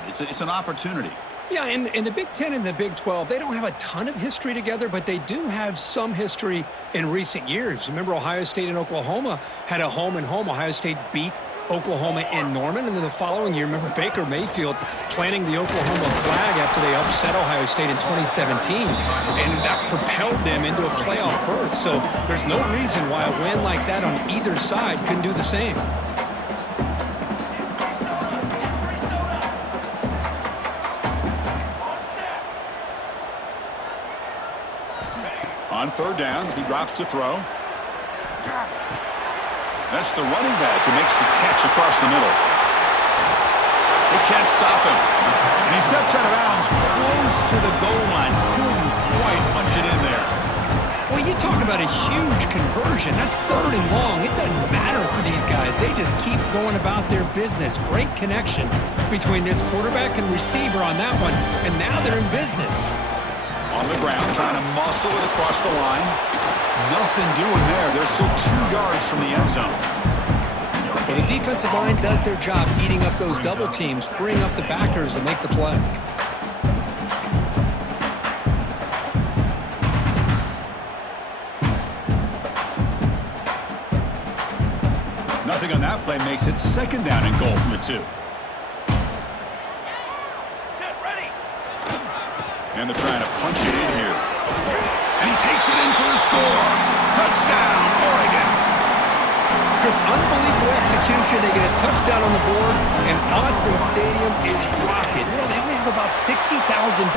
right. It's an opportunity. Yeah, and the Big Ten and the Big 12, they don't have a ton of history together, but they do have some history in recent years. Remember, Ohio State and Oklahoma had a home-and-home. Ohio State beat Oklahoma in Norman, and then the following year, remember Baker Mayfield planting the Oklahoma flag after they upset Ohio State in 2017, and that propelled them into a playoff berth. So there's no reason why a win like that on either side couldn't do the same. On third down, he drops to throw. That's the running back who makes the catch across the middle. They can't stop him. And he steps out of bounds close to the goal line. Couldn't quite punch it in there. Well, you talk about a huge conversion. That's third and long. It doesn't matter for these guys. They just keep going about their business. Great connection between this quarterback and receiver on that one. And now they're in business. On the ground, trying to muscle it across the line. Nothing doing there. They're still 2 yards from the end zone. Well, the defensive line does their job eating up those double teams, freeing up the backers to make the play. Nothing on that play makes it second down and goal from the 2. And they're trying to punch it in here. And he takes it in for the score. Touchdown, Oregon. Chris, unbelievable execution. They get a touchdown on the board, and Autzen Stadium is rocking. You know, they only have about 60,000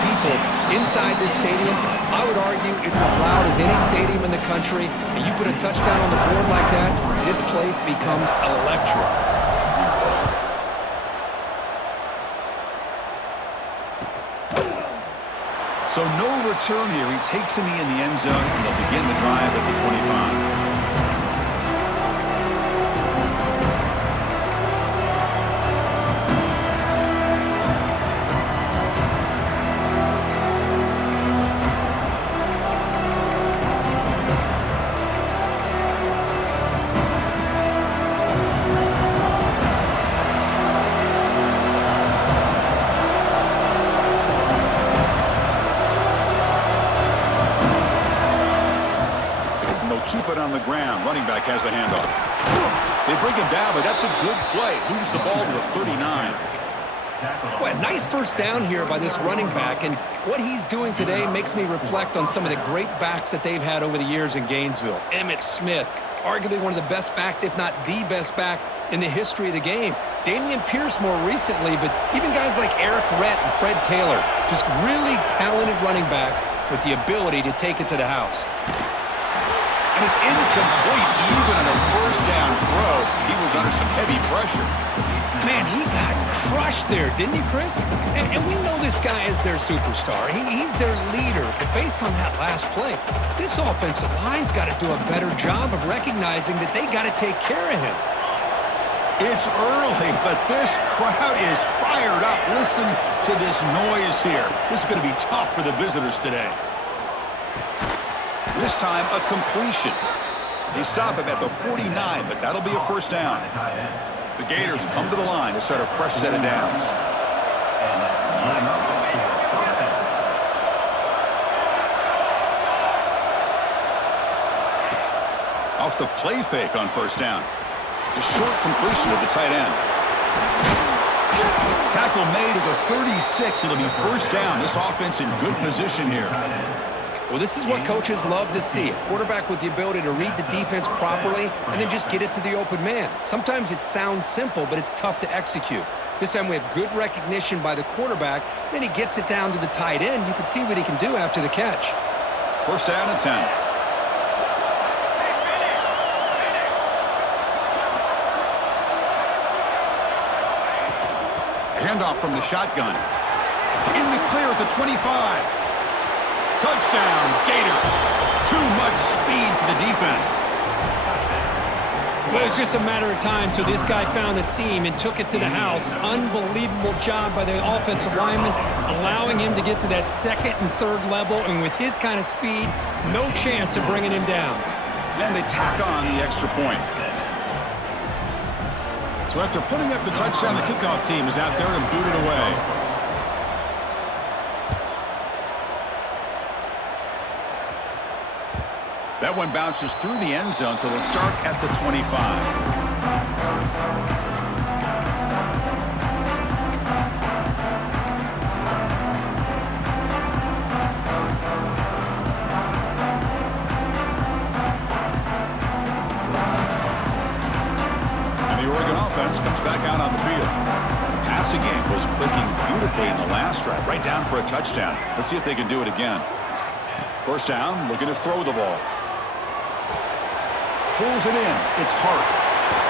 people inside this stadium. I would argue it's as loud as any stadium in the country. And you put a touchdown on the board like that, this place becomes electric. So no return here. He takes a knee in the end zone, and they'll begin the drive at the 25. Keep it on the ground. Running back has the handoff. They bring him down, but that's a good play. Moves the ball to the 39. Well, nice first down here by this running back, and what he's doing today makes me reflect on some of the great backs that they've had over the years in Gainesville. Emmitt Smith, arguably one of the best backs, if not the best back in the history of the game. Damian Pierce more recently, but even guys like Eric Rhett and Fred Taylor, just really talented running backs with the ability to take it to the house. And it's incomplete even on a first down throw. He was under some heavy pressure. Man, he got crushed there, didn't he, Chris? And we know this guy is their superstar. He's their leader. But based on that last play, this offensive line's got to do a better job of recognizing that they got to take care of him. It's early, but this crowd is fired up. Listen to this noise here. This is going to be tough for the visitors today. This time, a completion. They stop him at the 49, but that'll be a first down. The Gators come to the line to start a fresh set of downs. Off the play fake on first down. It's a short completion to the tight end. Tackle made at the 36. It'll be first down. This offense in good position here. Well, this is what coaches love to see. A quarterback with the ability to read the defense properly and then just get it to the open man. Sometimes it sounds simple, but it's tough to execute. This time we have good recognition by the quarterback. Then he gets it down to the tight end. You can see what he can do after the catch. First down and 10. Handoff from the shotgun. In the clear at the 25. Touchdown, Gators. Too much speed for the defense. Well, it was just a matter of time till this guy found the seam and took it to the house. Unbelievable job by the offensive lineman, allowing him to get to that second and third level, and with his kind of speed, no chance of bringing him down. And they tack on the extra point. So after putting up the touchdown, the kickoff team is out there and booted away. That one bounces through the end zone, so they'll start at the 25. Comes back out on the field. The passing game was clicking beautifully in the last drive, right down for a touchdown. Let's see if they can do it again. First down, looking to throw the ball. Pulls it in. It's Hart.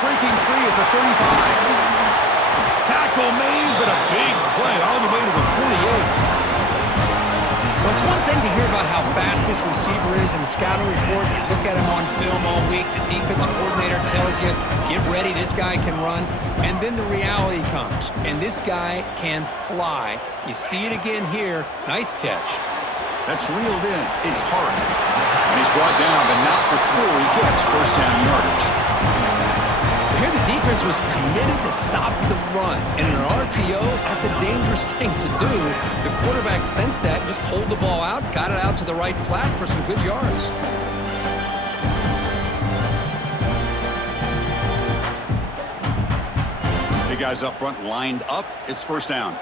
Breaking free at the 35. Tackle made, but a big play all the way to the 48. Well, it's one thing to hear about how fast this receiver is in the scouting report. You look at him on film all week. The defensive coordinator tells you, get ready, this guy can run. And then the reality comes, and this guy can fly. You see it again here. Nice catch. That's reeled in. It's Hart. And he's brought down, but not before he gets first down yardage. Here the defense was committed to stop the run. And in an RPO, that's a dangerous thing to do. The quarterback sensed that, just pulled the ball out, got it out to the right flat for some good yards. Big guys up front lined up. It's first down.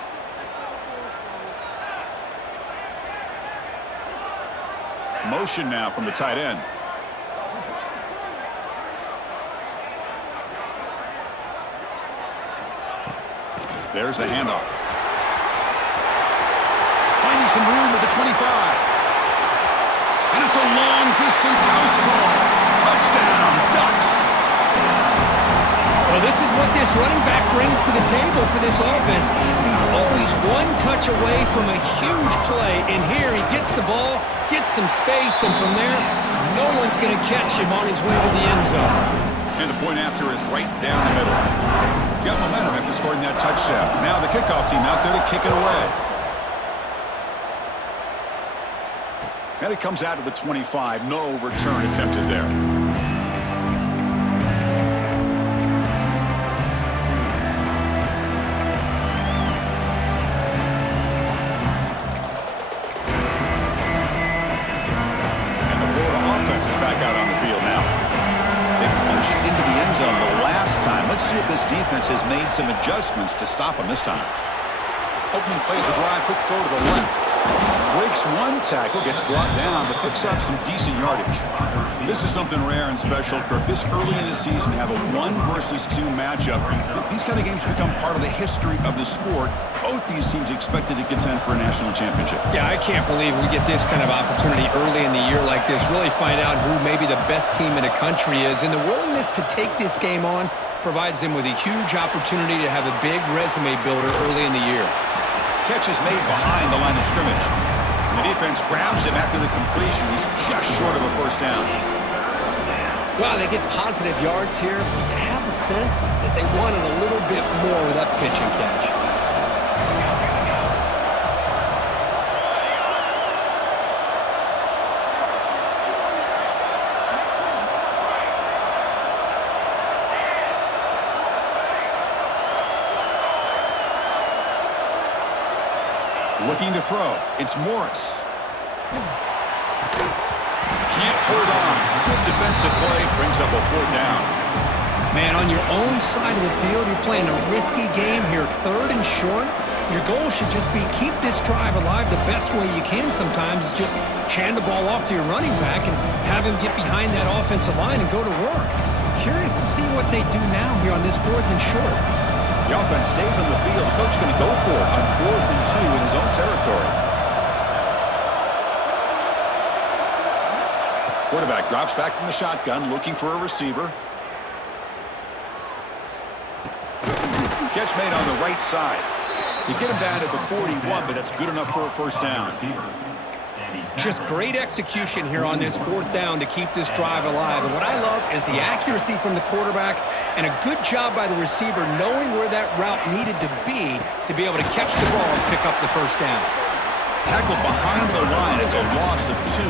Motion now from the tight end. There's the handoff. Finding some room at the 25. And it's a long-distance house call. Touchdown, Ducks. Well, this is what this running back brings to the table for this offense. He's always one touch away from a huge play. And here he gets the ball, gets some space, and from there, no one's going to catch him on his way to the end zone. And the point after is right down the middle. Got momentum after scoring that touchdown. Now the kickoff team out there to kick it away. And it comes out to the 25. No return attempted there. And the Florida offense is back out on the field now. They punched it into the end zone the last time. Let's see if this defense has made some adjustments to stop them this time. Opening play of the drive, quick throw to the left. Breaks one tackle, gets brought down, but picks up some decent yardage. This is something rare and special, Kirk. This early in the season, have a 1 versus 2 matchup. These kind of games become part of the history of the sport. Both these teams expected to contend for a national championship. Yeah, I can't believe we get this kind of opportunity early in the year like this. Really find out who maybe the best team in the country is. And the willingness to take this game on provides them with a huge opportunity to have a big resume builder early in the year. Catch is made behind the line of scrimmage. The defense grabs him after the completion. He's just short of a first down. Well, they get positive yards here. You have a sense that they wanted a little bit more with that pitch and catch. Looking to throw. It's Morris. Can't hold on. Good defensive play. Brings up a 4th down. Man, on your own side of the field, you're playing a risky game here. 3rd and short. Your goal should just be keep this drive alive the best way you can sometimes is just hand the ball off to your running back and have him get behind that offensive line and go to work. Curious to see what they do now here on this 4th and short. The offense stays on the field. The coach is going to go for it on 4th and 2 in his own territory. Quarterback drops back from the shotgun, looking for a receiver. Catch made on the right side. You get him down at the 41, but that's good enough for a first down. Just great execution here on this 4th down to keep this drive alive. And what I love is the accuracy from the quarterback and a good job by the receiver knowing where that route needed to be able to catch the ball and pick up the first down. Tackled behind the line. It's a loss of 2.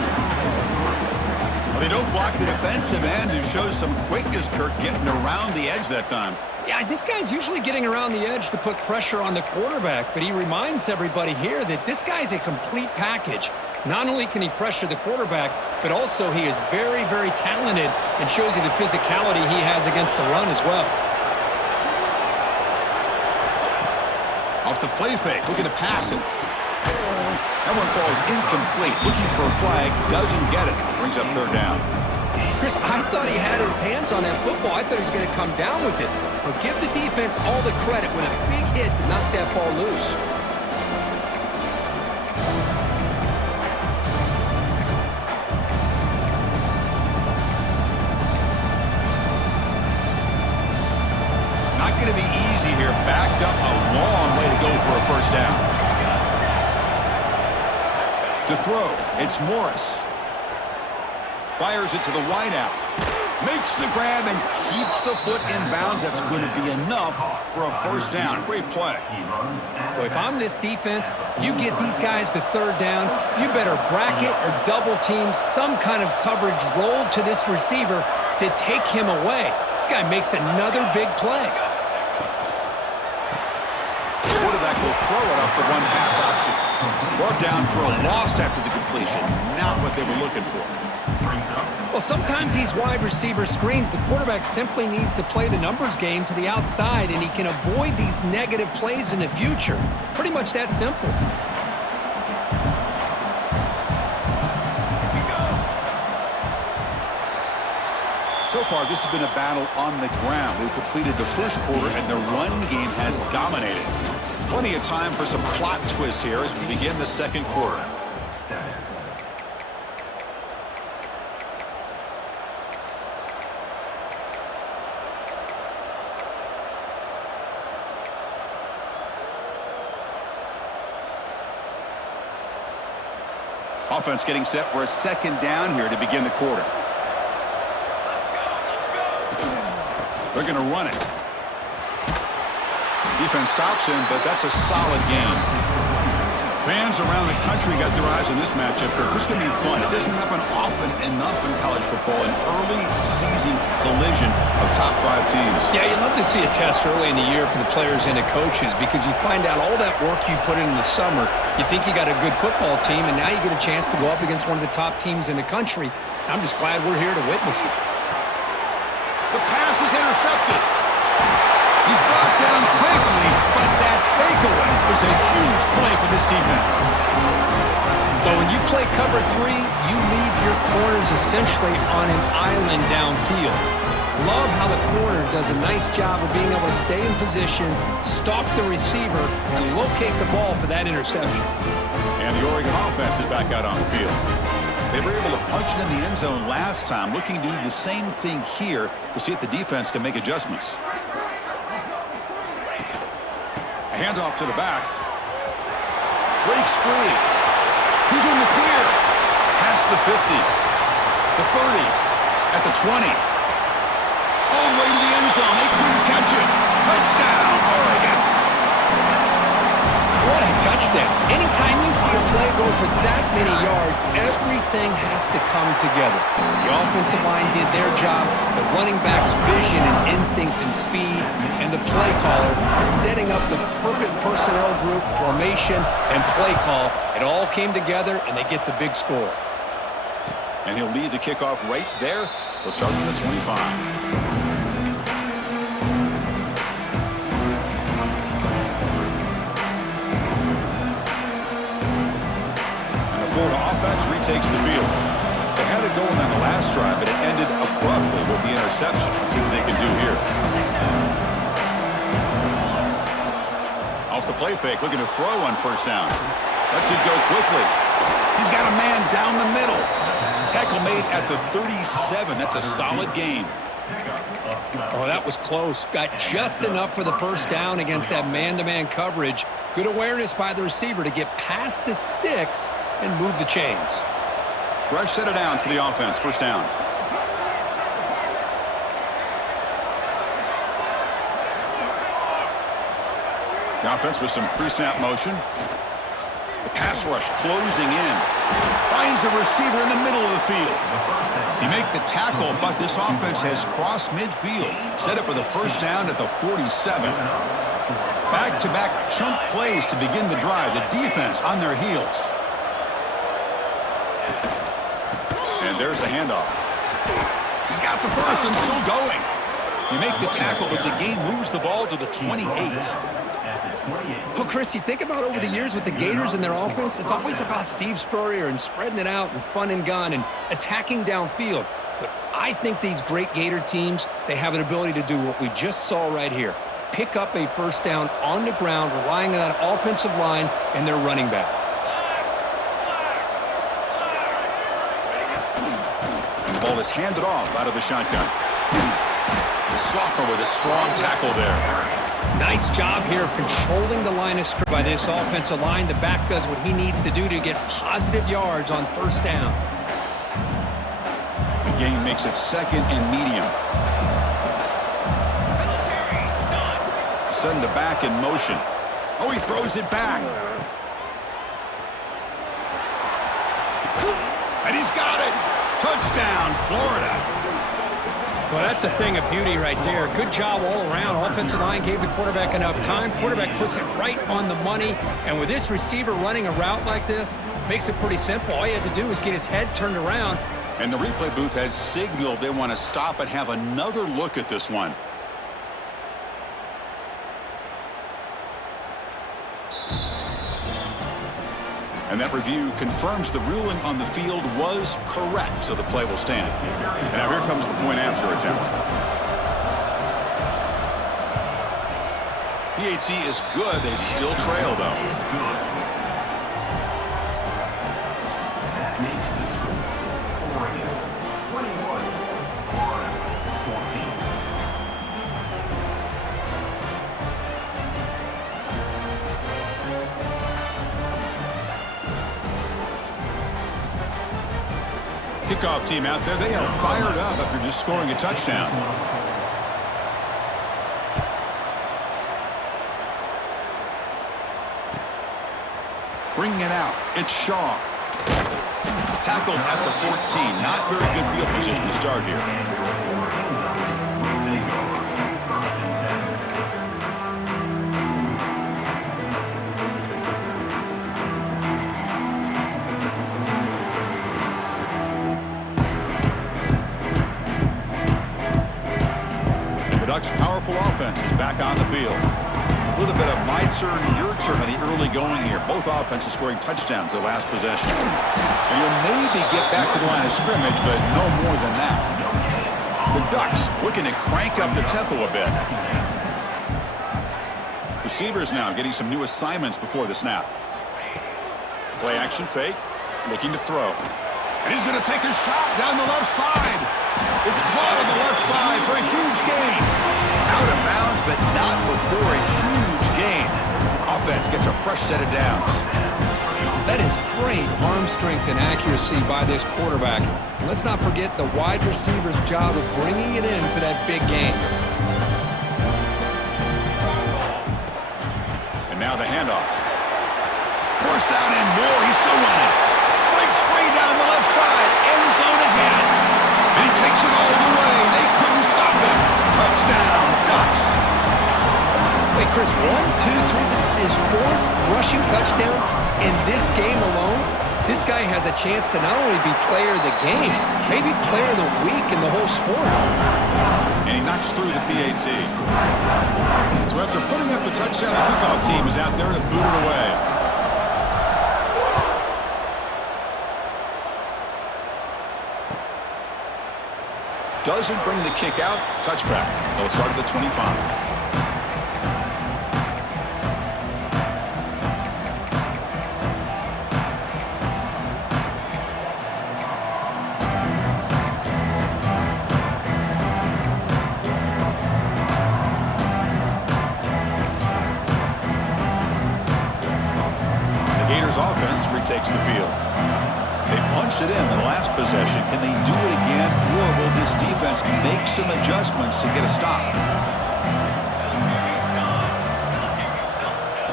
Well, they don't block the defensive end, who shows some quickness, Kirk, getting around the edge that time. Yeah, this guy's usually getting around the edge to put pressure on the quarterback, but he reminds everybody here that this guy's a complete package. Not only can he pressure the quarterback, but also he is very, very talented and shows you the physicality he has against the run as well. Off the play fake, looking to pass it. That one falls incomplete. Looking for a flag, doesn't get it. Brings up third down. Chris, I thought he had his hands on that football. I thought he was going to come down with it. But give the defense all the credit with a big hit to knock that ball loose. Not going to be easy here. Backed up a long way to go for a first down. To throw, it's Morris. Fires it to the wideout. Makes the grab and keeps the foot in bounds. That's going to be enough for a first down. Great play. Well, if I'm this defense, you get these guys to third down, you better bracket or double team some kind of coverage rolled to this receiver to take him away. This guy makes another big play. Quarterback will throw it off the one pass option. Brought down for a loss after the completion. Not what they were looking for. Well, sometimes these wide receiver screens, the quarterback simply needs to play the numbers game to the outside, and he can avoid these negative plays in the future. Pretty much that simple. So far, this has been a battle on the ground. We've completed the first quarter, and the run game has dominated. Plenty of time for some plot twists here as we begin the second quarter. Offense getting set for a second down here to begin the quarter. They're going to run it. Defense stops him, but that's a solid game. Fans around the country got their eyes on this matchup. This is going to be fun. It doesn't happen often enough in college football, an early season collision of top 5 teams. Yeah, you love to see a test early in the year for the players and the coaches because you find out all that work you put in the summer. You think you got a good football team, and now you get a chance to go up against one of the top teams in the country. I'm just glad we're here to witness it. The pass is intercepted. He's brought down quickly, but that takeaway is a huge play for this defense. But when you play cover 3, you leave your corners essentially on an island downfield. Love how the corner does a nice job of being able to stay in position, stalk the receiver, and locate the ball for that interception. And the Oregon offense is back out on the field. They were able to punch it in the end zone last time, looking to do the same thing here to see if the defense can make adjustments. A handoff to the back. Breaks free. Who's in the clear? Past the 50. The 30. At the 20. All the way to the end zone. They couldn't catch it. Touchdown, Oregon. What a touchdown. Anytime you see a play go for that many yards, everything has to come together. The offensive line did their job, the running back's vision and instincts and speed, and the play caller setting up the perfect personnel group, formation, and play call. It all came together, and they get the big score. And he'll lead the kickoff right there. They'll start from the 25. Offense retakes the field. They had it going on the last drive, but it ended abruptly with the interception. Let's see what they can do here. Off the play fake, looking to throw on first down. Lets it go quickly. He's got a man down the middle. Tackle made at the 37. That's a solid gain. Oh, that was close. Got just enough for the first down against that man-to-man coverage. Good awareness by the receiver to get past the sticks and move the chains. Fresh set of downs for the offense. First down. The offense with some pre-snap motion. The pass rush closing in. Finds a receiver in the middle of the field. He make the tackle, but this offense has crossed midfield. Set up with a first down at the 47. Back-to-back chunk plays to begin the drive. The defense on their heels. And there's the handoff. He's got the first and still going. You make the tackle, but the game moves the ball to the 28. Well, Chris, you think about over the years with the Gators and their offense, it's always about Steve Spurrier and spreading it out and fun and gun and attacking downfield. But I think these great Gator teams, they have an ability to do what we just saw right here. Pick up a first down on the ground, relying on that offensive line and their running back. And the ball is handed off out of the shotgun. The sophomore with a strong tackle there. Nice job here of controlling the line of scrimmage by this offensive line. The back does what he needs to do to get positive yards on first down. The game makes it second and medium. Send the back in motion. Oh, he throws it back. And he's got it. Touchdown, Florida. Well, that's a thing of beauty right there. Good job all around. Offensive line gave the quarterback enough time. Quarterback puts it right on the money. And with this receiver running a route like this, makes it pretty simple. All you had to do is get his head turned around. And the replay booth has signaled they want to stop and have another look at this one. And that review confirms the ruling on the field was correct, so the play will stand. And now here comes the point after attempt. PAT is good. They still trail, though. That makes the score Oregon 21, Florida 14. Kickoff team out there, they are fired up after just scoring a touchdown. Bringing it out, it's Shaw. Tackled at the 14. Not very good field position to start here. Ducks' powerful offense is back on the field. A little bit of my turn, your turn on the early going here. Both offenses scoring touchdowns their last possession. And you'll maybe get back to the line of scrimmage, but no more than that. The Ducks looking to crank up the tempo a bit. Receivers now getting some new assignments before the snap. Play action fake, looking to throw. And he's going to take a shot down the left side. It's caught on the left side for a huge gain. Out of bounds, but not before a huge gain. Offense gets a fresh set of downs. That is great arm strength and accuracy by this quarterback. Let's not forget the wide receiver's job of bringing it in for that big game. And now the handoff. First down and more. He's still running. Breaks free down the left side. End zone ahead. And he takes it all the way. They couldn't stop him. Touchdown, Ducks. Wait, Chris, 1, 2, 3. This is his fourth rushing touchdown in this game alone. This guy has a chance to not only be player of the game, maybe player of the week in the whole sport. And he knocks through the PAT. So after putting up the touchdown, the kickoff team is out there to boot it away. Doesn't bring the kick out. Touchback. They'll start at the 25. The Gators offense retakes the field. They punched it in the last possession. Can they do it again, or will this defense make some adjustments to get a stop?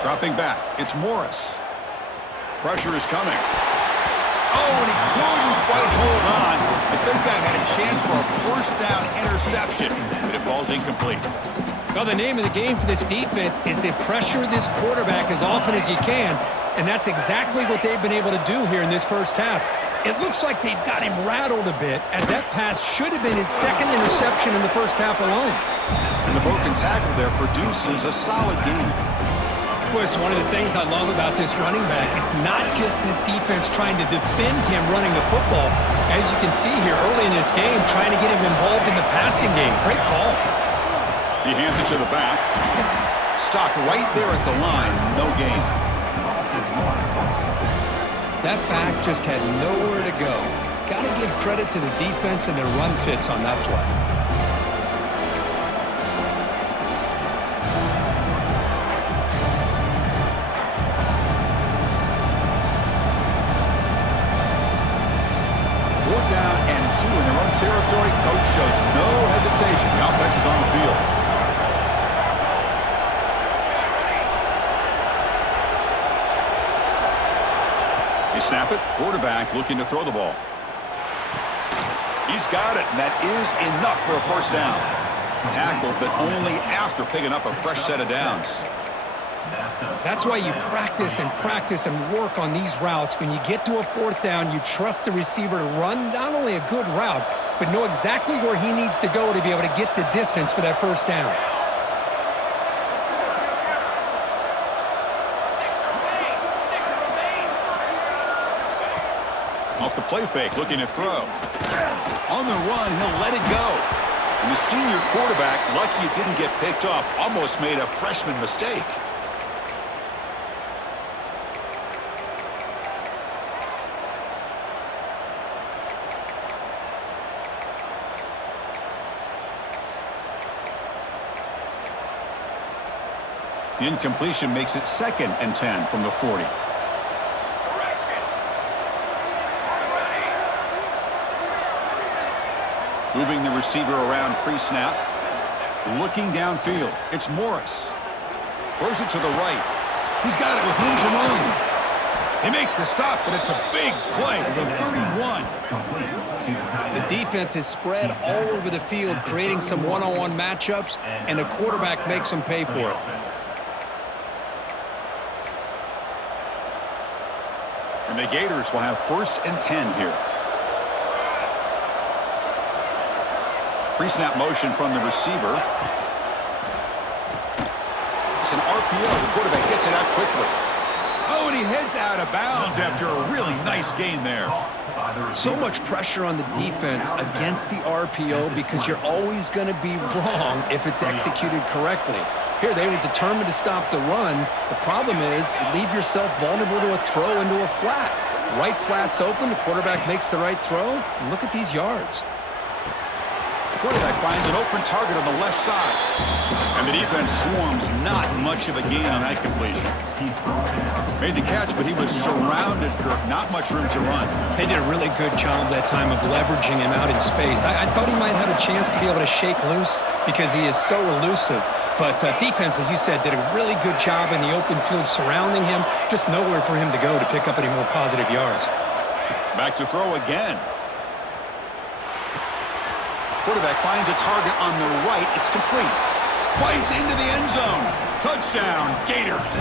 Dropping back, it's Morris. Pressure is coming. Oh, and he couldn't quite hold on. I think that had a chance for a first down interception, but it falls incomplete. Well, the name of the game for this defense is to pressure this quarterback as often as you can, and that's exactly what they've been able to do here in this first half. It looks like they've got him rattled a bit, as that pass should have been his second interception in the first half alone. And the broken tackle there produces a solid gain. Boy, it's one of the things I love about this running back. It's not just this defense trying to defend him running the football. As you can see here early in this game, trying to get him involved in the passing game. Great call. He hands it to the back. Stopped right there at the line. No gain. That back just had nowhere to go. Got to give credit to the defense and their run fits on that play. Down and 2 in their own territory. Coach shows no hesitation. The offense is on the field. They snap it. Quarterback looking to throw the ball. He's got it, and that is enough for a first down. Tackled, but only after picking up a fresh set of downs. That's why you practice and work on these routes. When you get to a fourth down, you trust the receiver to run not only a good route, but know exactly where he needs to go to be able to get the distance for that first down. Off the play fake, looking to throw. On the run, he'll let it go. And the senior quarterback, lucky it didn't get picked off, almost made a freshman mistake. The incompletion makes it 2nd and 10 from the 40. Moving the receiver around pre-snap. Looking downfield. It's Morris. Throws it to the right. He's got it with room to run. They make the stop, but it's a big play with a 31. The defense is spread all over the field, creating some one-on-one matchups, and the quarterback makes them pay for it. And the Gators will have 1st and 10 here. Pre-snap motion from the receiver. It's an RPO. The quarterback gets it out quickly. Oh, and he heads out of bounds after a really nice gain there. So much pressure on the defense against the RPO because you're always going to be wrong if it's executed correctly. Here, they were determined to stop the run. The problem is you leave yourself vulnerable to a throw into a flat. Right flat's open. The quarterback makes the right throw. And look at these yards. The quarterback finds an open target on the left side. And the defense swarms. Not much of a gain on that completion. Made the catch, but he was surrounded, Kirk. Not much room to run. They did a really good job that time of leveraging him out in space. I thought he might have a chance to be able to shake loose because he is so elusive. But defense, as you said, did a really good job in the open field surrounding him. Just nowhere for him to go to pick up any more positive yards. Back to throw again. Quarterback finds a target on the right. It's complete. Fights into the end zone. Touchdown, Gators.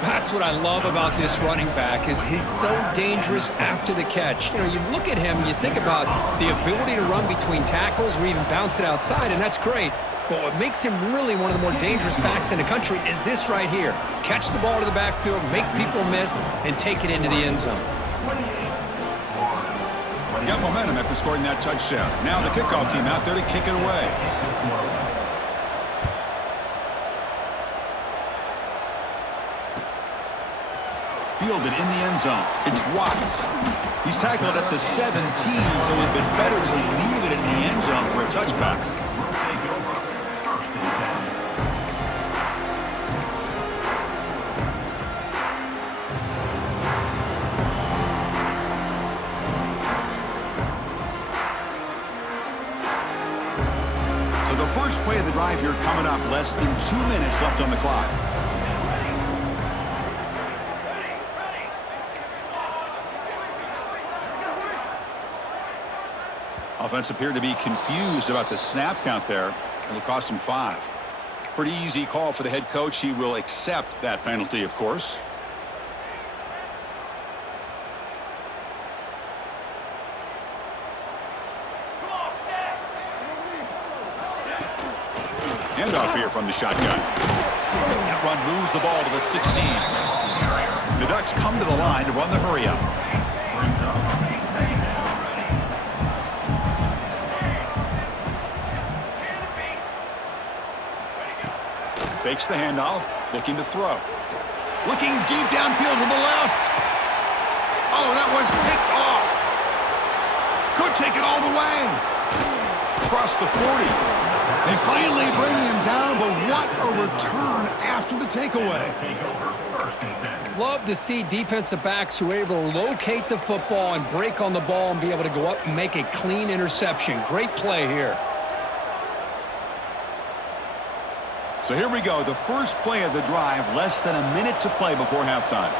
That's what I love about this running back is he's so dangerous after the catch. You know, you look at him, you think about the ability to run between tackles or even bounce it outside, and that's great. But what makes him really one of the more dangerous backs in the country is this right here. Catch the ball to the backfield, make people miss, and take it into the end zone. Got momentum after scoring that touchdown. Now the kickoff team out there to kick it away. Fielded in the end zone. It's Watts. He's tackled at the 17, so it would have been better to leave it in the end zone for a touchback. So the first play of the drive here coming up. Less than 2 minutes left on the clock. Offense appeared to be confused about the snap count there. It'll cost him 5. Pretty easy call for the head coach. He will accept that penalty, of course. Handoff here from the shotgun. That run moves the ball to the 16. The Ducks come to the line to run the hurry-up. Fakes the handoff, looking to throw. Looking deep downfield to the left. Oh, that one's picked off. Could take it all the way. Across the 40. They finally bring him down, but what a return after the takeaway. Love to see defensive backs who are able to locate the football and break on the ball and be able to go up and make a clean interception. Great play here. So here we go, the first play of the drive, less than a minute to play before halftime.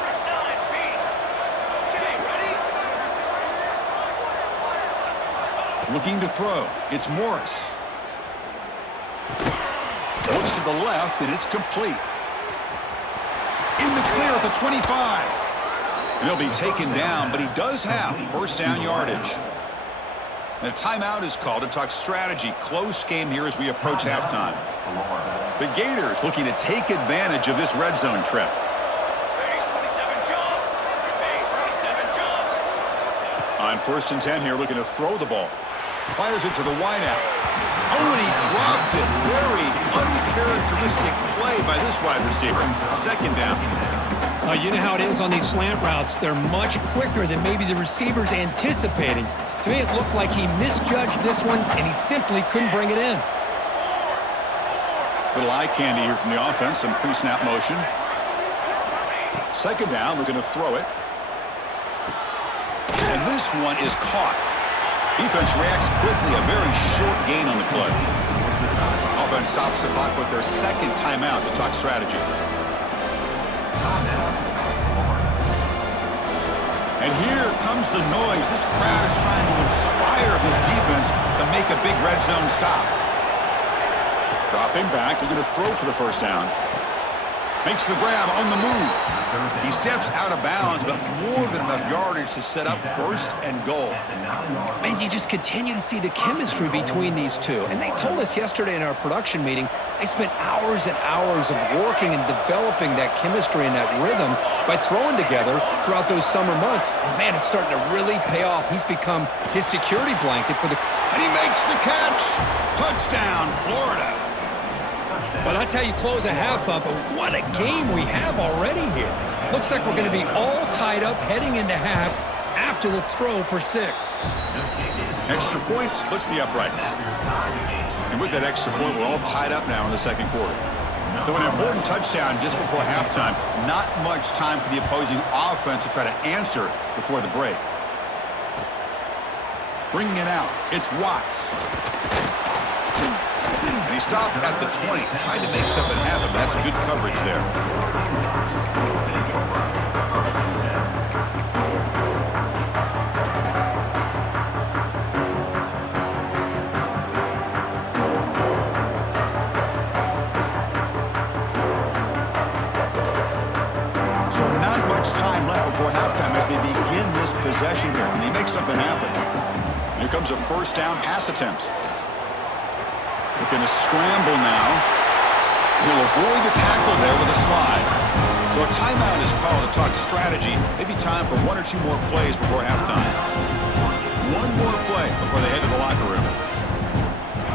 Looking to throw, it's Morris. Looks to the left, and it's complete. In the clear at the 25. And he'll be taken down, but he does have first down yardage. And a timeout is called to talk strategy. Close game here as we approach halftime. The Gators looking to take advantage of this red zone trip. On 1st and 10 here, looking to throw the ball. Fires it to the wideout. Oh, and he dropped it. Very uncharacteristic play by this wide receiver. 2nd down. You know how it is on these slant routes. They're much quicker than maybe the receiver's anticipating. To me, it looked like he misjudged this one, and he simply couldn't bring it in. Little eye candy here from the offense. Some pre-snap motion. 2nd down. We're going to throw it. And this one is caught. Defense reacts quickly. A very short gain on the play. Offense stops the clock with their 2nd timeout to talk strategy. And here comes the noise. This crowd is trying to inspire this defense to make a big red zone stop. Dropping back, they're going to throw for the 1st down. Makes the grab on the move. He steps out of bounds, but more than enough yardage to set up 1st and goal. And you just continue to see the chemistry between these two. And they told us yesterday in our production meeting, they spent hours and hours of working and developing that chemistry and that rhythm by throwing together throughout those summer months. And, man, it's starting to really pay off. He's become his security blanket for the... And he makes the catch. Touchdown, Florida. Well, that's how you close a half up. But what a game we have already here. Looks like we're going to be all tied up heading into half after the throw for 6. Extra point splits the uprights. And with that extra point, we're all tied up now in the 2nd quarter. So an important touchdown just before halftime. Not much time for the opposing offense to try to answer before the break. Bringing it out, it's Watts. And he stopped at the 20, tried to make something happen, but that's good coverage there. So not much time left before halftime as they begin this possession here. Can they make something happen? Here comes a 1st down pass attempt. They're going to scramble now. He'll avoid the tackle there with a slide. So a timeout is called to talk strategy. Maybe time for 1 or 2 more plays before halftime. 1 more play before they head to the locker room.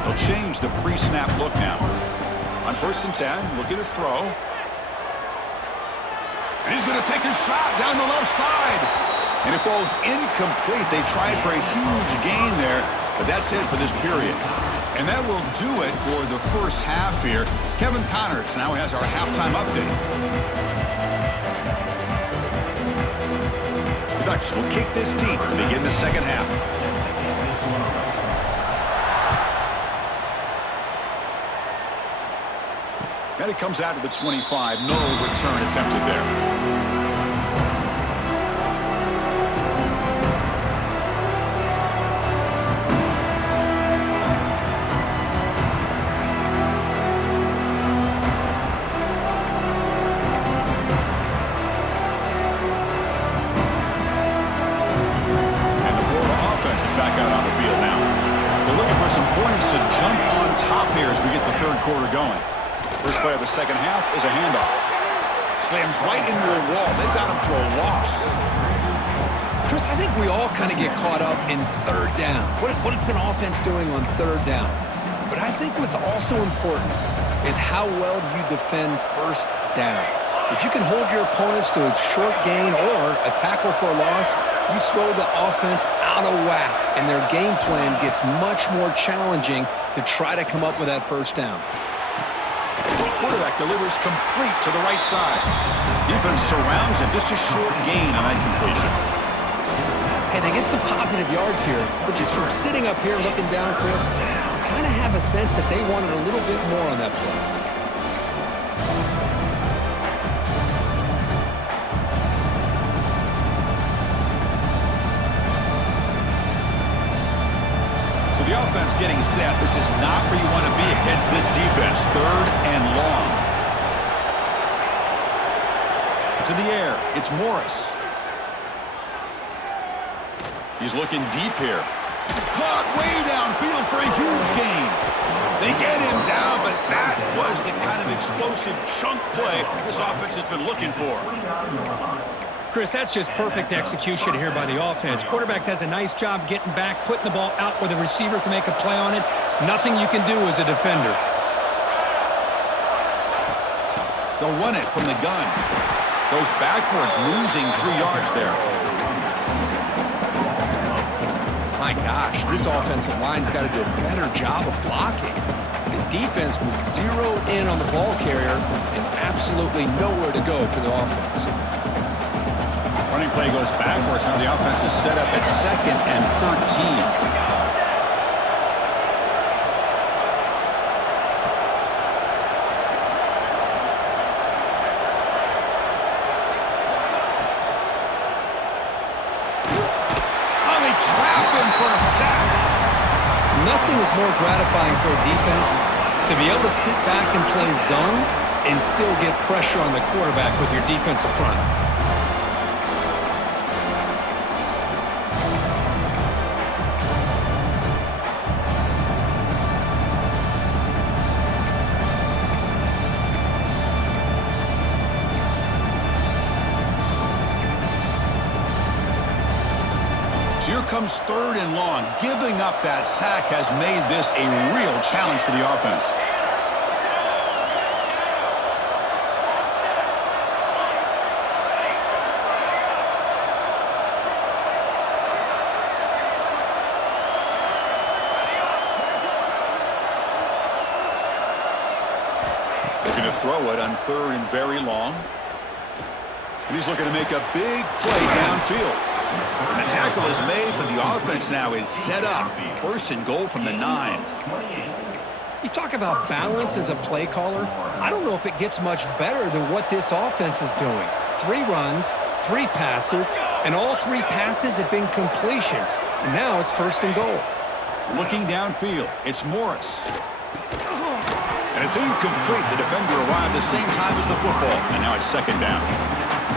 They'll change the pre-snap look now. On 1st and 10, looking to throw. And he's going to take a shot down the left side. And it falls incomplete. They tried for a huge gain there, but that's it for this period. And that will do it for the 1st half here. Kevin Connors now has our halftime update. The Ducks will kick this deep to begin the 2nd half. And it comes out to the 25. No return attempted there. Some points to jump on top stop here as we get the third quarter going. First play of the second half is a handoff. Slams right into a wall. They've got him for a loss. Chris, I think we all kind of get caught up in third down. What's an offense doing on third down? But I think what's also important is how well you defend first down. If you can hold your opponents to a short gain or a tackle for a loss, you throw the offense out of whack, and their game plan gets much more challenging to try to come up with that first down. Quarterback delivers complete to the right side. Defense surrounds him. Just a short gain on that completion. Hey, they get some positive yards here, but just from sitting up here looking down, Chris, you kind of have a sense that they wanted a little bit more on that play. So the offense getting set. This is not where you want to be against this defense. Third and long. To the air. It's Morris. He's looking deep here. Caught way downfield for a huge gain. They get him down, but that was the kind of explosive chunk play this offense has been looking for. Chris, that's just perfect execution here by the offense. Quarterback does a nice job getting back, putting the ball out where the receiver can make a play on it. Nothing you can do as a defender. They'll run it from the gun. Goes backwards, losing 3 yards there. My gosh, this offensive line's got to do a better job of blocking. The defense was zeroed in on the ball carrier and absolutely nowhere to go for the offense. Running play goes backwards. Now the offense is set up at 2nd and 13. Nothing is more gratifying for a defense to be able to sit back and play zone and still get pressure on the quarterback with your defensive front. So here comes 3rd and long. Giving up that sack has made this a real challenge for the offense. Looking to throw it on 3rd and very long. And he's looking to make a big play downfield. And the tackle is made, but the offense now is set up. 1st and goal from the 9. You talk about balance as a play caller. I don't know if it gets much better than what this offense is doing. 3 runs, 3 passes, and all 3 passes have been completions. And now it's 1st and goal. Looking downfield, it's Morris. And it's incomplete. The defender arrived the same time as the football, and now it's 2nd down.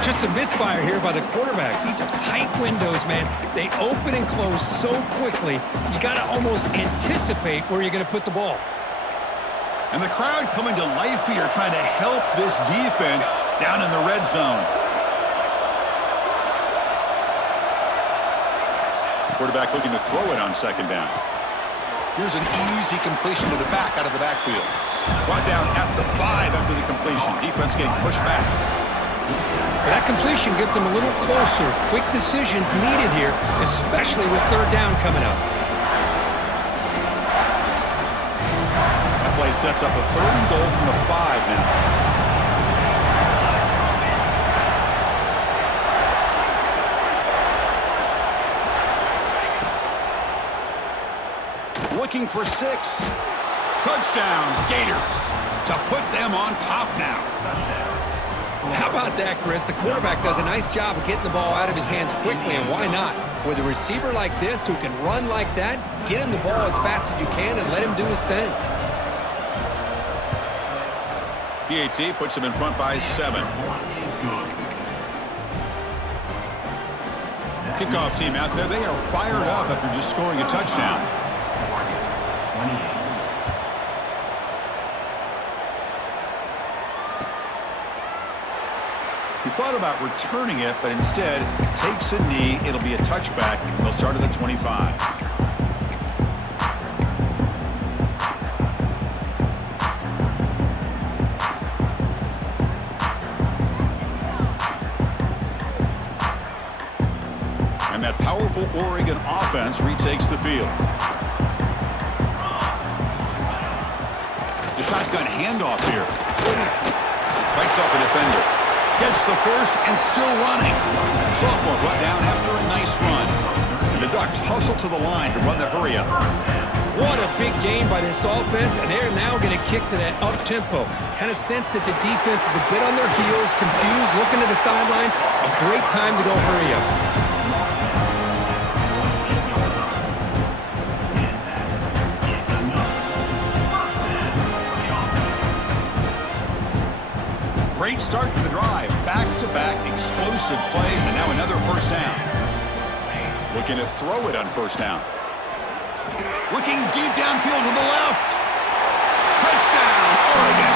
Just a misfire here by the quarterback. These are tight windows, man. They open and close so quickly, you got to almost anticipate where you're going to put the ball. And the crowd coming to life here, trying to help this defense down in the red zone. Quarterback looking to throw it on 2nd down. Here's an easy completion to the back out of the backfield. Brought down at the 5 after the completion. Defense getting pushed back. That completion gets them a little closer. Quick decisions needed here, especially with 3rd down coming up. That play sets up a 3rd and goal from the 5 now. Looking for 6. Touchdown, Gators, to put them on top now. How about that, Chris? The quarterback does a nice job of getting the ball out of his hands quickly, and why not? With a receiver like this who can run like that, get him the ball as fast as you can and let him do his thing. PAT puts him in front by 7. Kickoff team out there, they are fired up after just scoring a touchdown. thought about returning it, but instead takes a knee. It'll be a touchback. They'll start at the 25. And that powerful Oregon offense retakes the field. The shotgun handoff here. Fights off a defender. Gets the first and still running. Sophomore brought down after a nice run. The Ducks hustle to the line to run the hurry up. What a big game by this offense, and they're now going to kick to that up-tempo. Kind of sense that the defense is a bit on their heels, confused, looking to the sidelines. A great time to go hurry up. Great start to the drive. Back-to-back explosive plays, and now another first down. Looking to throw it on first down. Looking deep downfield to the left. Touchdown, Oregon.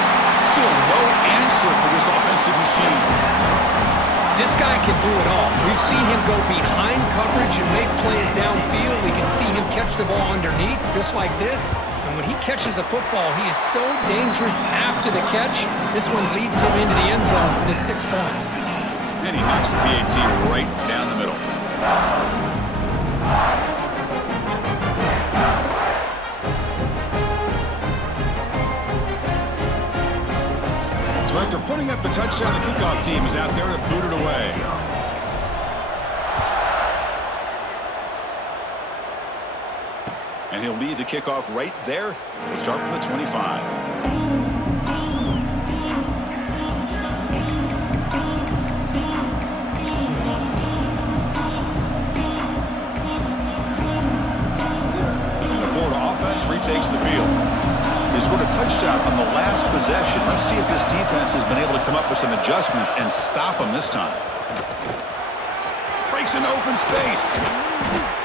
Still no answer for this offensive machine. This guy can do it all. We've seen him go behind coverage and make plays downfield. We can see him catch the ball underneath, just like this. And when he catches a football, he is so dangerous after the catch. This one leads him into the end zone for the 6 points. And he knocks the PAT right down the middle. So after putting up a touchdown, the kickoff team is out there to boot it away. And he'll lead the kickoff right there. They'll start from the 25. And the Florida offense retakes the field. They scored a touchdown on the last possession. Let's see if this defense has been able to come up with some adjustments and stop them this time. Breaks into open space.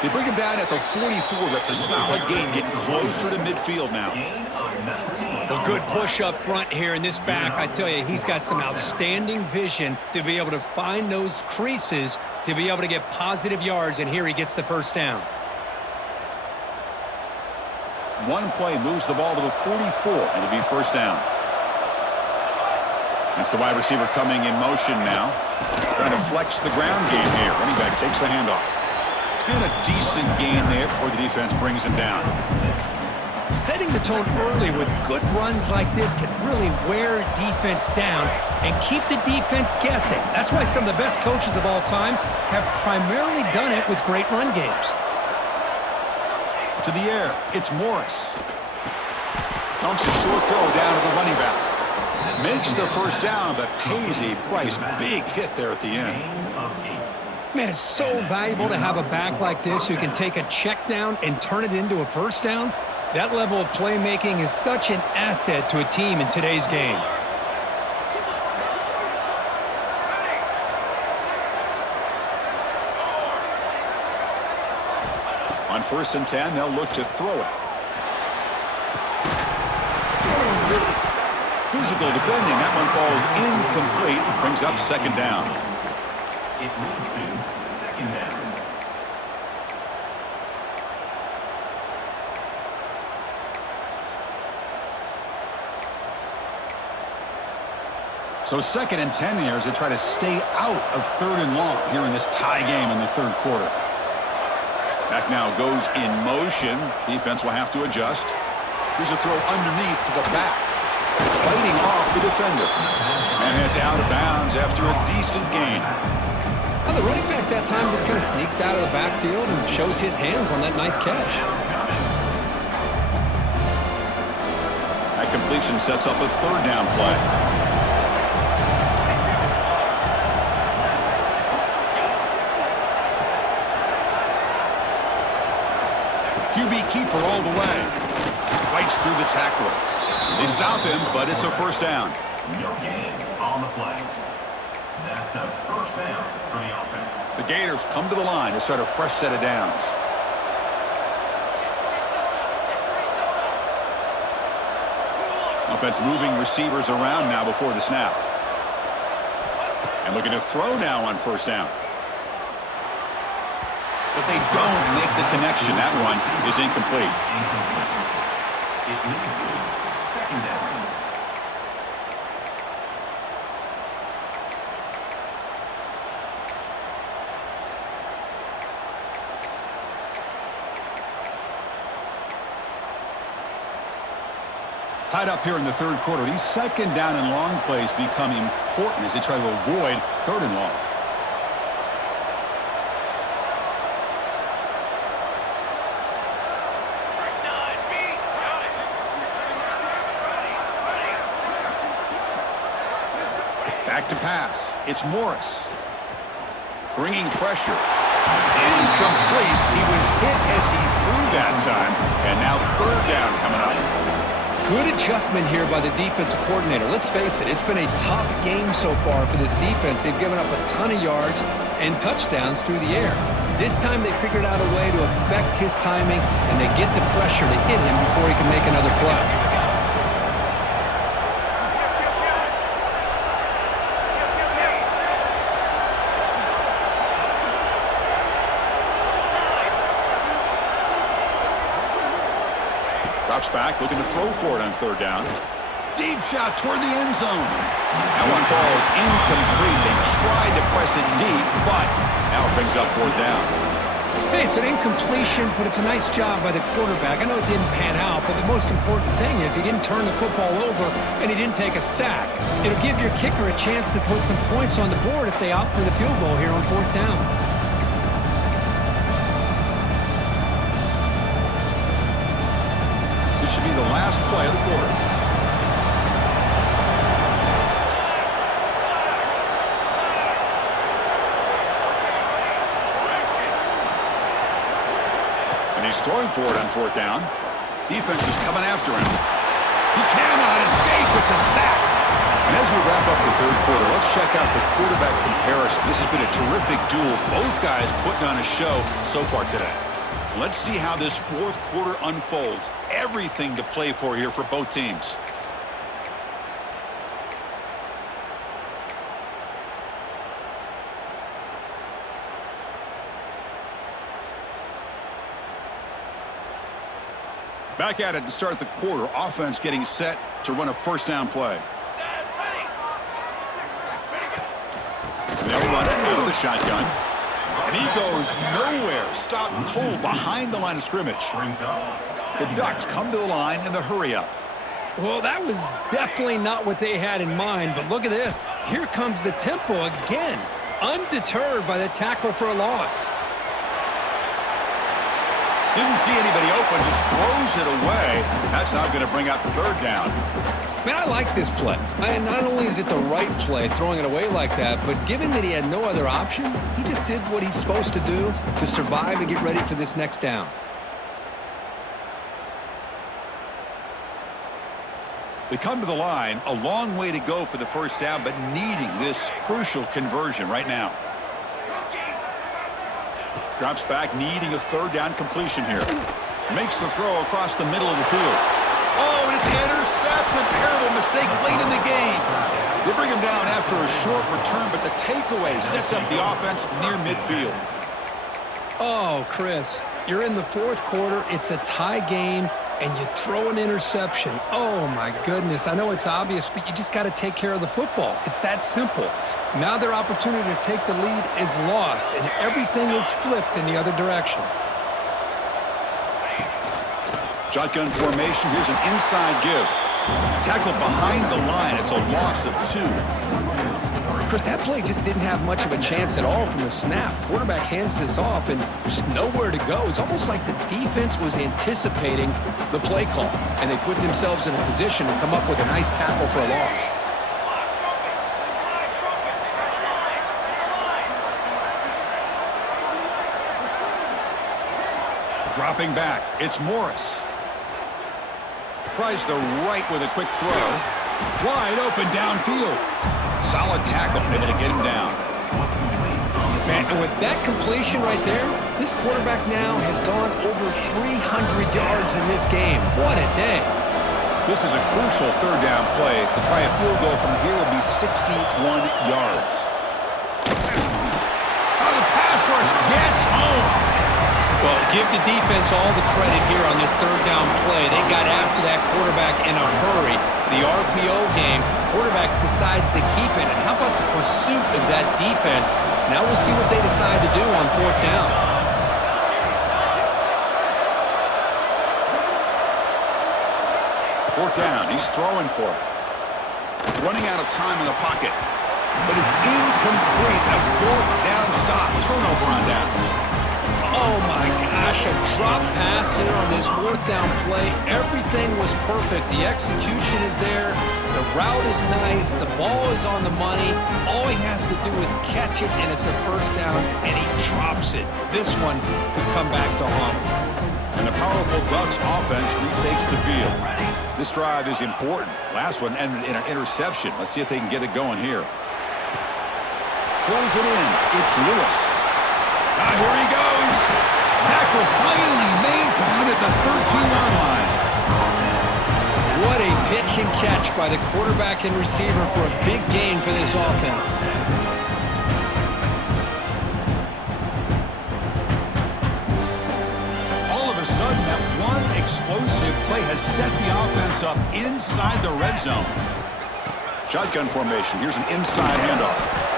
They bring him down at the 44. That's a solid gain, getting closer to midfield now. A good push up front here in this back. I tell you, he's got some outstanding vision to be able to find those creases, to be able to get positive yards, and here he gets the first down. One play moves the ball to the 44, and it'll be first down. It's the wide receiver coming in motion now. Trying to flex the ground game here. Running back takes the handoff. And a decent gain there before the defense brings him down. Setting the tone early with good runs like this can really wear defense down and keep the defense guessing. That's why some of the best coaches of all time have primarily done it with great run games. To the air, it's Morris. Dumps a short throw down to the running back. Makes the first down, but pays a price. Big hit there at the end. Man, it's so valuable to have a back like this who can take a check down and turn it into a first down. That level of playmaking is such an asset to a team in today's game. On 1st and 10, they'll look to throw it. Physical defending. That one falls incomplete. Brings up second down. It moves to second down. So 2nd and 10 here as they try to stay out of 3rd and long here in this tie game in the 3rd quarter. Back now goes in motion. Defense will have to adjust. Here's a throw underneath to the back. Fighting off the defender. And it's out of bounds after a decent gain. Well, the running back that time just kind of sneaks out of the backfield and shows his hands on that nice catch. That completion sets up a 3rd down play. QB keeper all the way. Fights through the tackler. They stop him, but it's a first down. No gain on the play. That's a first down for the offense. The Gators come to the line to start a fresh set of downs. Offense moving receivers around now before the snap. And looking to throw now on first down. But they don't make the connection. That one is incomplete. It leads to second down. Tied up here in the third quarter. These second down and long plays become important as they try to avoid third and long. Back to pass. It's Morris. Bringing pressure. It's incomplete. He was hit as he threw that time. And now third down coming up. Good adjustment here by the defensive coordinator. Let's face it, it's been a tough game so far for this defense. They've given up a ton of yards and touchdowns through the air. This time they figured out a way to affect his timing, and they get the pressure to hit him before he can make another play. Drops back, looking to throw for it on third down. Deep shot toward the end zone. That one falls incomplete. They tried to press it deep, but now it brings up fourth down. Hey, it's an incompletion, but it's a nice job by the quarterback. I know it didn't pan out, but the most important thing is he didn't turn the football over and he didn't take a sack. It'll give your kicker a chance to put some points on the board if they opt for the field goal here on fourth down. This should be the last play of the quarter. And he's throwing for it on fourth down. Defense is coming after him. He cannot escape. It's a sack. And as we wrap up the third quarter, let's check out the quarterback comparison. This has been a terrific duel. Both guys putting on a show so far today. Let's see how this fourth quarter unfolds. Everything to play for here for both teams. Back at it to start the quarter. Offense getting set to run a first down play. And they'll run it out of the shotgun. And he goes nowhere. Stop cold behind the line of scrimmage. The Ducks come to the line in the hurry-up. Well, that was definitely not what they had in mind, but look at this. Here comes the tempo again, undeterred by the tackle for a loss. Didn't see anybody open, just throws it away. That's not going to bring up third down. Man, I like this play. Not only is it the right play, throwing it away like that, but given that he had no other option, he just did what he's supposed to do to survive and get ready for this next down. They come to the line, a long way to go for the first down, but needing this crucial conversion right now. Drops back, needing a third down completion here. Makes the throw across the middle of the field. Oh, and it's intercepted. Terrible mistake late in the game. They bring him down after a short return, but the takeaway sets up the offense near midfield. Oh, Chris, you're in the fourth quarter. It's a tie game, and you throw an interception. Oh, my goodness. I know it's obvious, but you just got to take care of the football. It's that simple. Now their opportunity to take the lead is lost, and everything is flipped in the other direction. Shotgun formation. Here's an inside give. Tackled behind the line. It's a loss of 2. Chris, that play just didn't have much of a chance at all from the snap. Quarterback hands this off, and just nowhere to go. It's almost like the defense was anticipating the play call, and they put themselves in a position to come up with a nice tackle for a loss. Dropping back, it's Morris. Tries the right with a quick throw. Wide open downfield. Solid tackle, able to get him down. Man, and with that completion right there, this quarterback now has gone over 300 yards in this game. What a day. This is a crucial third down play. To try a field goal from here will be 61 yards. Well, give the defense all the credit here on this third down play. They got after that quarterback in a hurry. The RPO game, quarterback decides to keep it. And how about the pursuit of that defense? Now we'll see what they decide to do on fourth down. Fourth down, he's throwing for it. Running out of time in the pocket. But it's incomplete. A fourth down stop. Turnover on downs. Oh my gosh, a drop pass here on this fourth down play. Everything was perfect. The execution is there. The route is nice. The ball is on the money. All he has to do is catch it, and it's a first down, and he drops it. This one could come back to haunt him. And the powerful Ducks offense retakes the field. This drive is important. Last one ended in an interception. Let's see if they can get it going here. Pulls it in. It's Lewis. Here he goes. Tackle finally made down at the 13-yard line. What a pitch and catch by the quarterback and receiver for a big gain for this offense. All of a sudden, that one explosive play has set the offense up inside the red zone. Shotgun formation. Here's an inside handoff.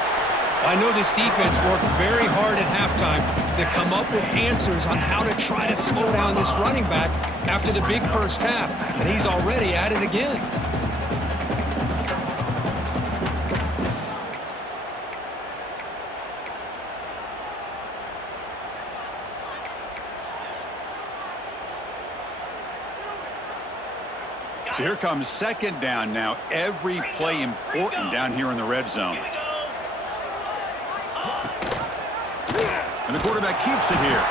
I know this defense worked very hard at halftime to come up with answers on how to try to slow down this running back after the big first half, and he's already at it again. So here comes second down now. Every play important down here in the red zone. And the quarterback keeps it here.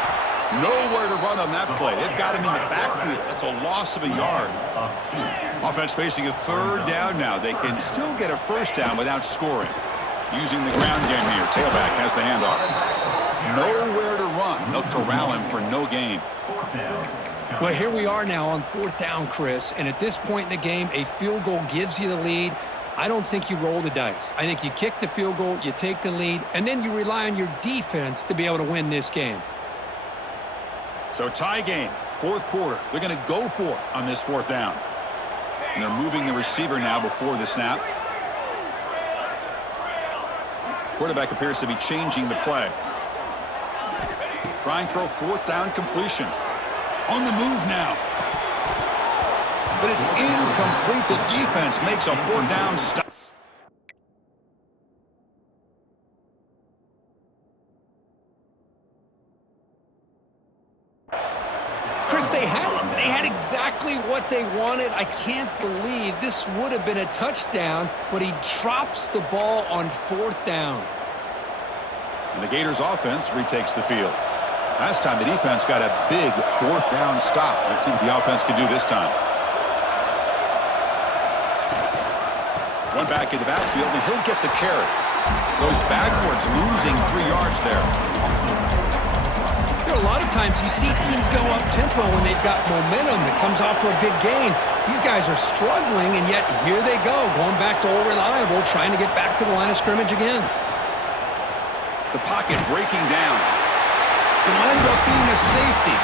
Nowhere to run on that play. They've got him in the backfield. That's a loss of a yard. Offense facing a third down now. They can still get a first down without scoring. Using the ground game here. Tailback has the handoff. Nowhere to run. They'll corral him for no gain. Well, here we are now on fourth down, Chris. And at this point in the game, a field goal gives you the lead. I don't think you roll the dice. I think you kick the field goal, you take the lead, and then you rely on your defense to be able to win this game. So tie game, fourth quarter. They're going to go for it on this fourth down. And they're moving the receiver now before the snap. Quarterback appears to be changing the play. Trying for a fourth down completion. On the move now. But it's incomplete. The defense makes a fourth down stop. Chris, they had it. They had exactly what they wanted. I can't believe this would have been a touchdown, but he drops the ball on fourth down. And the Gators offense retakes the field. Last time the defense got a big fourth down stop. Let's see what the offense can do this time. One back in the backfield, and he'll get the carry. Goes backwards, losing 3 yards there. You know, a lot of times you see teams go up-tempo when they've got momentum that comes off for a big gain. These guys are struggling, and yet here they go, going back to old reliable, trying to get back to the line of scrimmage again. The pocket breaking down. It'll end up being a safety.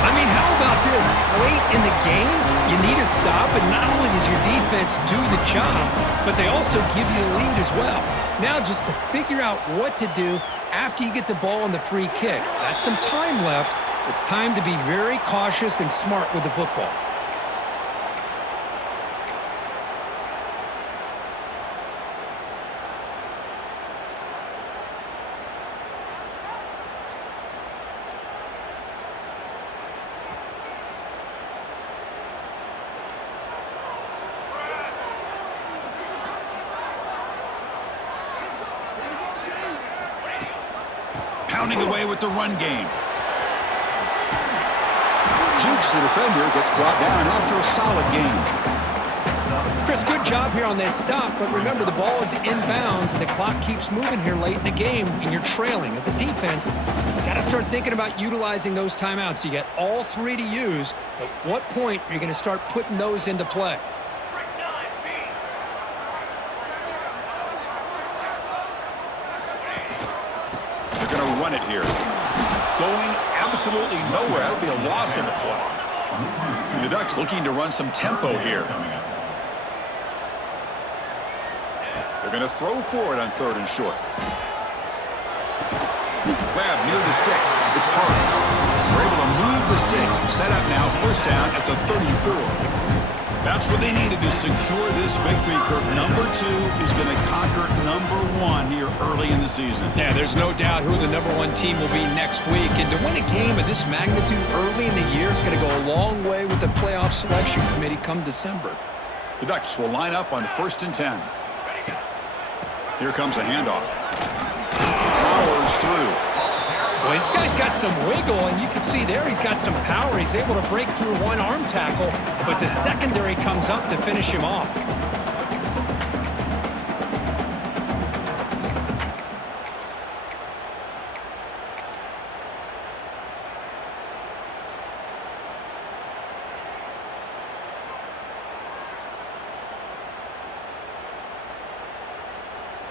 I mean, how about this? Late in the game, you need a stop, and not only does your defense do the job, but they also give you the lead as well. Now just to figure out what to do after you get the ball on the free kick. That's some time left. It's time to be very cautious and smart with the football. Pounding away with the run game. Jukes, the defender, gets brought down after a solid game. Chris, good job here on that stop, but remember the ball is inbounds and the clock keeps moving here late in the game and you're trailing. As a defense, you got to start thinking about utilizing those timeouts. You got all 3 to use. At what point are you going to start putting those into play? They're going to run it here. going absolutely nowhere. That would be a loss on the play. And the Ducks looking to run some tempo here. They're going to throw for it on 3rd and short. Grab near the sticks. It's Park. We're able to move the sticks. Set up now, 1st down at the 34. That's what they needed to secure this victory. Kirk, number 2 is going to conquer number 1 here early in the season. Yeah, there's no doubt who the number 1 team will be next week. And to win a game of this magnitude early in the year is going to go a long way with the playoff selection committee come December. The Ducks will line up on 1st and 10. Here comes a handoff. Powers through. Well, this guy's got some wiggle, and you can see there he's got some power. He's able to break through one arm tackle, but the secondary comes up to finish him off.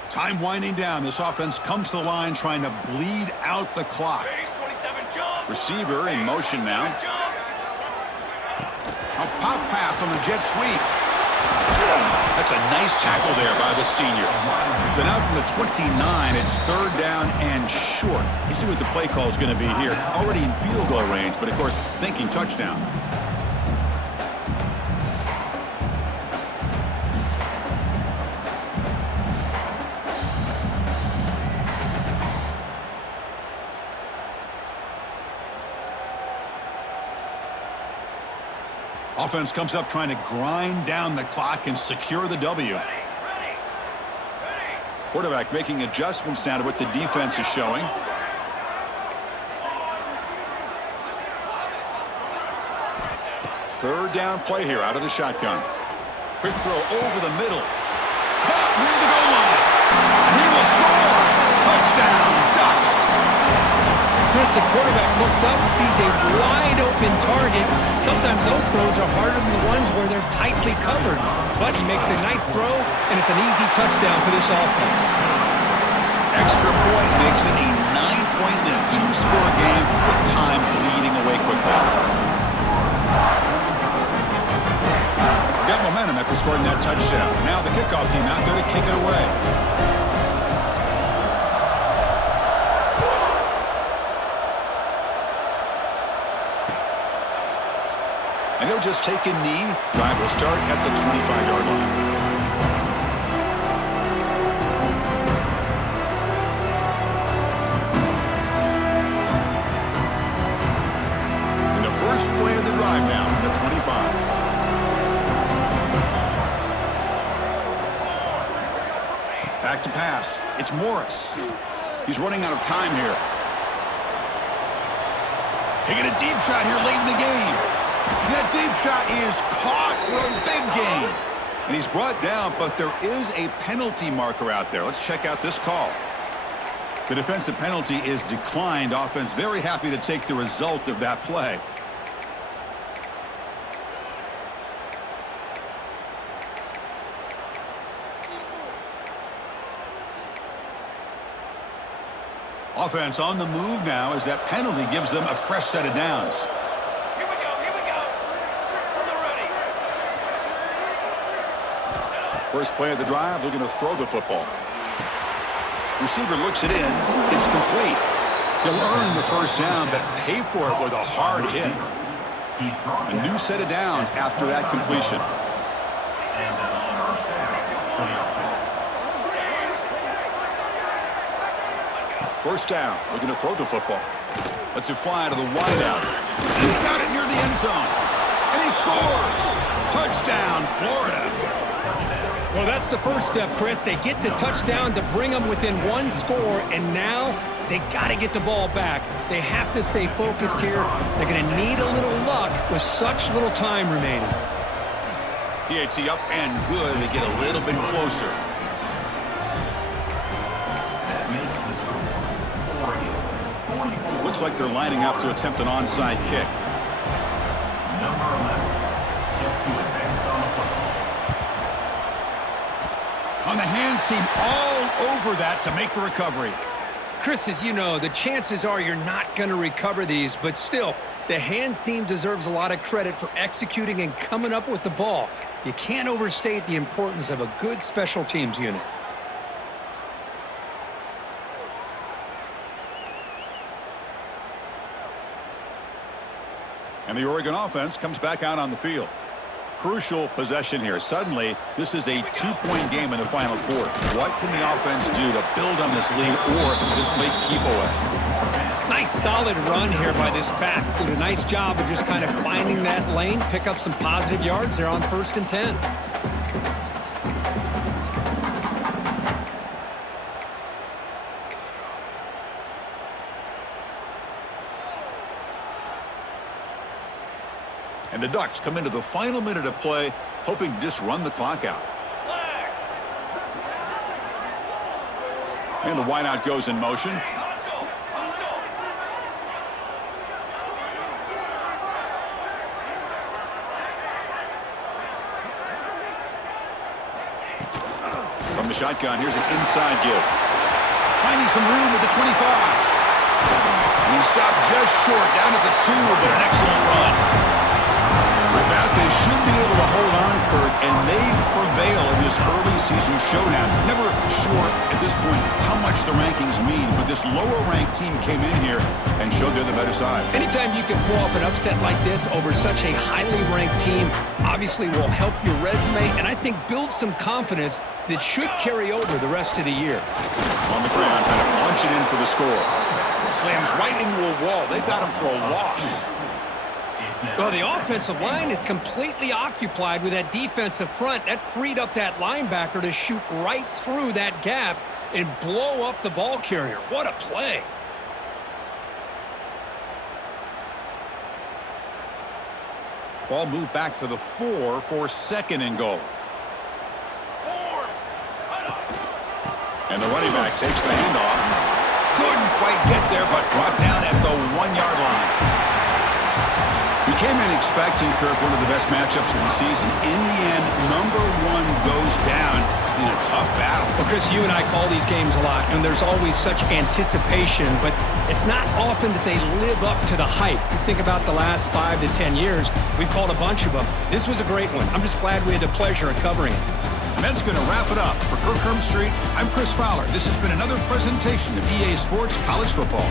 Time winding down. This offense comes to the line trying to bleed out the clock. Receiver in motion now. A pop pass on the jet sweep. That's a nice tackle there by the senior. So now from the 29, it's 3rd down and short. You see what the play call is going to be here. Already in field goal range, but of course thinking touchdown. Offense comes up trying to grind down the clock and secure the W. Quarterback making adjustments now to what the defense is showing. Third down play here out of the shotgun. Quick throw over the middle. Caught near the goal line. And he will score. Touchdown, Ducks. Chris, the quarterback looks up and sees a wide-open target. Sometimes those throws are harder than the ones where they're tightly covered. But he makes a nice throw, and it's an easy touchdown for this offense. Extra point makes it a 9-point lead. 2-score game with time bleeding away quickly. Got momentum after scoring that touchdown. Now the kickoff team out there to kick it away. And he'll just take a knee. Drive will start at the 25-yard line. And the first play of the drive now from the 25. Back to pass. It's Morris. He's running out of time here. Taking a deep shot here late in the game. And that deep shot is caught for a big gain. And he's brought down, but there is a penalty marker out there. Let's check out this call. The defensive penalty is declined. Offense very happy to take the result of that play. Offense on the move now as that penalty gives them a fresh set of downs. First play of the drive, looking to throw the football. Receiver looks it in. It's complete. He'll earn the first down, but pay for it with a hard hit. A new set of downs after that completion. First down, looking to throw the football. Lets it fly to the wideout. He's got it near the end zone. And he scores! Touchdown, Florida. Well, that's the first step, Chris. They get the touchdown to bring them within one score, and now they got to get the ball back. They have to stay focused here. They're going to need a little luck with such little time remaining. PAT up and good to get a little bit closer. Looks like they're lining up to attempt an onside kick. Number 11, set to advance on the football. On the hands team all over that to make the recovery. Chris, as you know, the chances are you're not going to recover these, but still, the hands team deserves a lot of credit for executing and coming up with the ball. You can't overstate the importance of a good special teams unit. And the Oregon offense comes back out on the field. Crucial possession here. Suddenly, this is a 2-point game in the final quarter. What can the offense do to build on this lead or just play keep away? Nice solid run here by this back. Did a nice job of just kind of finding that lane, pick up some positive yards there on 1st and 10. And the Ducks come into the final minute of play, hoping to just run the clock out. And the wideout goes in motion. From the shotgun, here's an inside give. Finding some room at the 25. And he stopped just short, down at the 2, but an excellent run. With that, they should be able to hold on, Kirk, and they prevail in this early season showdown. Never sure at this point how much the rankings mean, but this lower-ranked team came in here and showed they're the better side. Anytime you can pull off an upset like this over such a highly ranked team, obviously will help your resume and I think build some confidence that should carry over the rest of the year. On the ground, trying to punch it in for the score. Slams right into a wall. They've got him for a loss. Well, the offensive line is completely occupied with that defensive front. That freed up that linebacker to shoot right through that gap and blow up the ball carrier. What a play. Ball moved back to the 4 for 2nd and goal. And the running back takes the handoff. Couldn't quite get there, but brought down at the 1-yard line. We came in expecting, Kirk, one of the best matchups of the season. In the end, number 1 goes down in a tough battle. Well, Chris, you and I call these games a lot, and there's always such anticipation, but it's not often that they live up to the hype. You think about the last 5 to 10 years, we've called a bunch of them. This was a great one. I'm just glad we had the pleasure of covering it. And that's going to wrap it up. For Kirk Herbstreit, I'm Chris Fowler. This has been another presentation of EA Sports College Football.